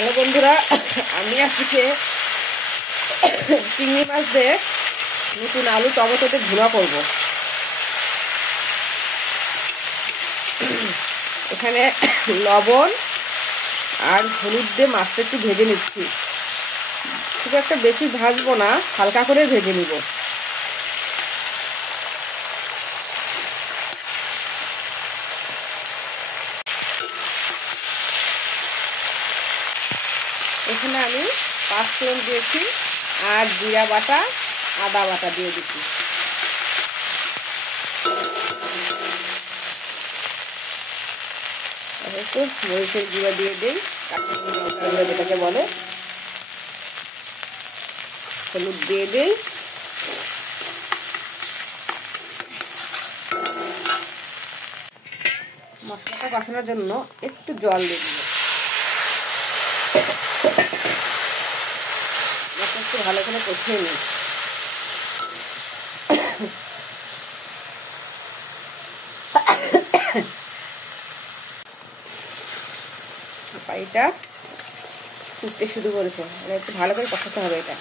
Hello বন্ধুরা, আমি আজকে চিংড়ি মাছ দিয়ে নতুন আলু টমেটোতে ভুনা করব। এখানে লবণ আর হলুদ দিয়ে মাছটা একটু ভেজে নিচ্ছি। খুব একটা বেশি ভাজবো না, হালকা করে ভেজে নিব। এখানে আমি 5 ফোড়ন দিয়েছি আর জিরা বাটা, আদা বাটা দিয়ে দিচ্ছি। একটু মরিচের গুঁড়া দিয়ে দিই, কাশ্মীরি লঙ্কার গুঁড়া যেটাকে বলে। হলুদ দিয়ে দিই, মশলাটা কষানোর জন্য একটু জল দিয়ে দিব। একটু ভালো করে কষিয়ে নিই। এটা ফুটতে শুরু করেছে, একটু ভালো করে কষাতে হবে। এটা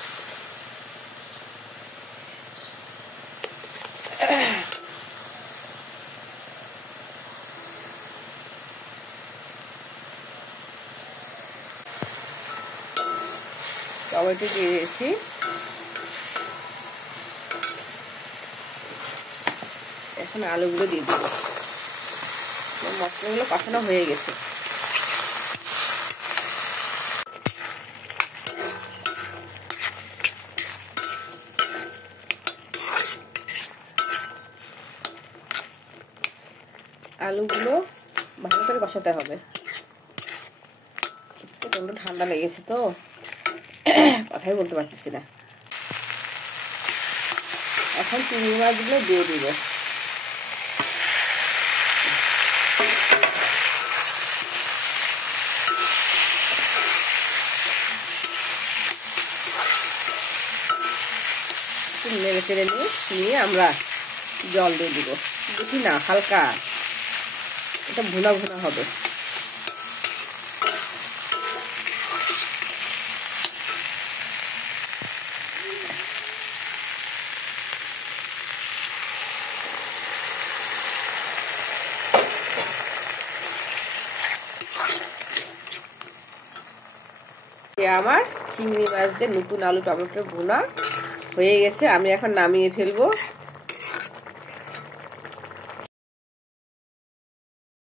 টমেটো দিয়ে দিয়েছি, এখন আলুগুলো দিয়ে দিব। মশলাগুলো কষানো হয়ে গেছে। আলুগুলো ভালো করে কষাতে হবে। প্রচন্ড ঠান্ডা লেগেছে তো কথাই বলতে পারতেছি না। এখন চিংড়ি মাছগুলো দিয়ে দিব। নেড়ে চেড়ে নিয়ে আমরা জল দিয়ে দিব। বেশি না, হালকা। এটা ভুনা ভুনা হবে। আমার চিংড়ি মাছ দিয়ে নতুন আলু টমেটো ভুনা হয়ে গেছে। আমি এখন নামিয়ে ফেলবো।